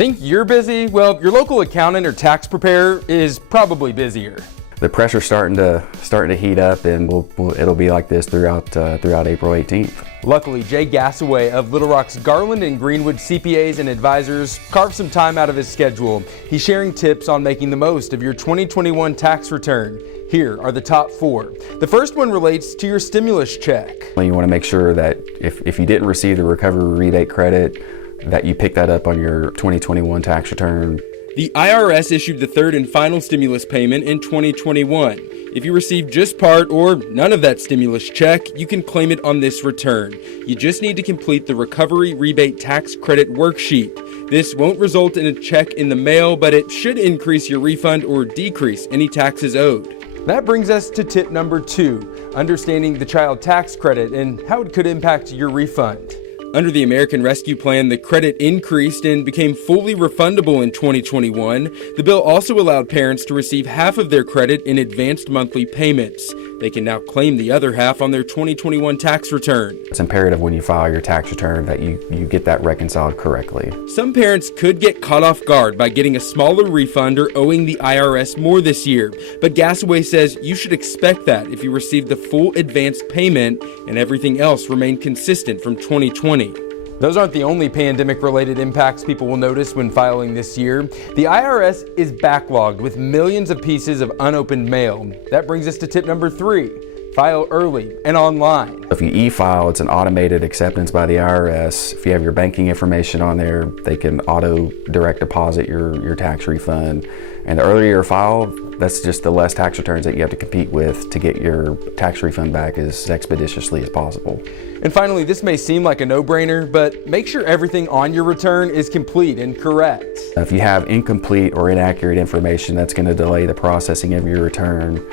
Think you're busy? Well, your local accountant or tax preparer is probably busier. The pressure's starting to heat up, and it'll be like this throughout April 18th. Luckily, Jay Gassaway of Little Rock's Garland and Greenwood CPAs and advisors carved some time out of his schedule. He's sharing tips on making the most of your 2021 tax return. Here are the top 4. The first one relates to your stimulus check. You want to make sure that if you didn't receive the recovery rebate credit, that you pick that up on your 2021 tax return. The IRS issued the third and final stimulus payment in 2021. If you received just part or none of that stimulus check, you can claim it on this return. You just need to complete the Recovery Rebate Tax Credit Worksheet. This won't result in a check in the mail, but it should increase your refund or decrease any taxes owed. That brings us to tip number 2, understanding the child tax credit and how it could impact your refund. Under the American Rescue Plan, the credit increased and became fully refundable in 2021. The bill also allowed parents to receive half of their credit in advanced monthly payments. They can now claim the other half on their 2021 tax return. It's imperative when you file your tax return that you get that reconciled correctly. Some parents could get caught off guard by getting a smaller refund or owing the IRS more this year, but Gassaway says you should expect that if you receive the full advanced payment and everything else remained consistent from 2020. Those aren't the only pandemic-related impacts people will notice when filing this year. The IRS is backlogged with millions of pieces of unopened mail. That brings us to tip number 3. File early and online. If you e-file, it's an automated acceptance by the IRS. If you have your banking information on there, they can auto direct deposit your tax refund. And the earlier you file, that's just the less tax returns that you have to compete with to get your tax refund back as expeditiously as possible. And finally, this may seem like a no-brainer, but make sure everything on your return is complete and correct. If you have incomplete or inaccurate information, that's going to delay the processing of your return.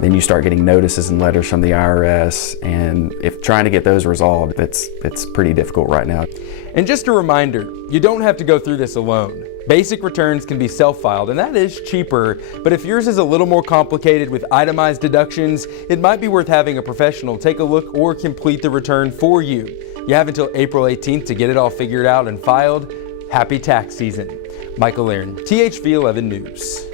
Then you start getting notices and letters from the IRS, and if trying to get those resolved, it's pretty difficult right now. And just a reminder, you don't have to go through this alone. Basic returns can be self-filed, and that is cheaper, but if yours is a little more complicated with itemized deductions, it might be worth having a professional take a look or complete the return for you. You have until April 18th to get it all figured out and filed. Happy tax season. Michael Aaron, THV 11 News.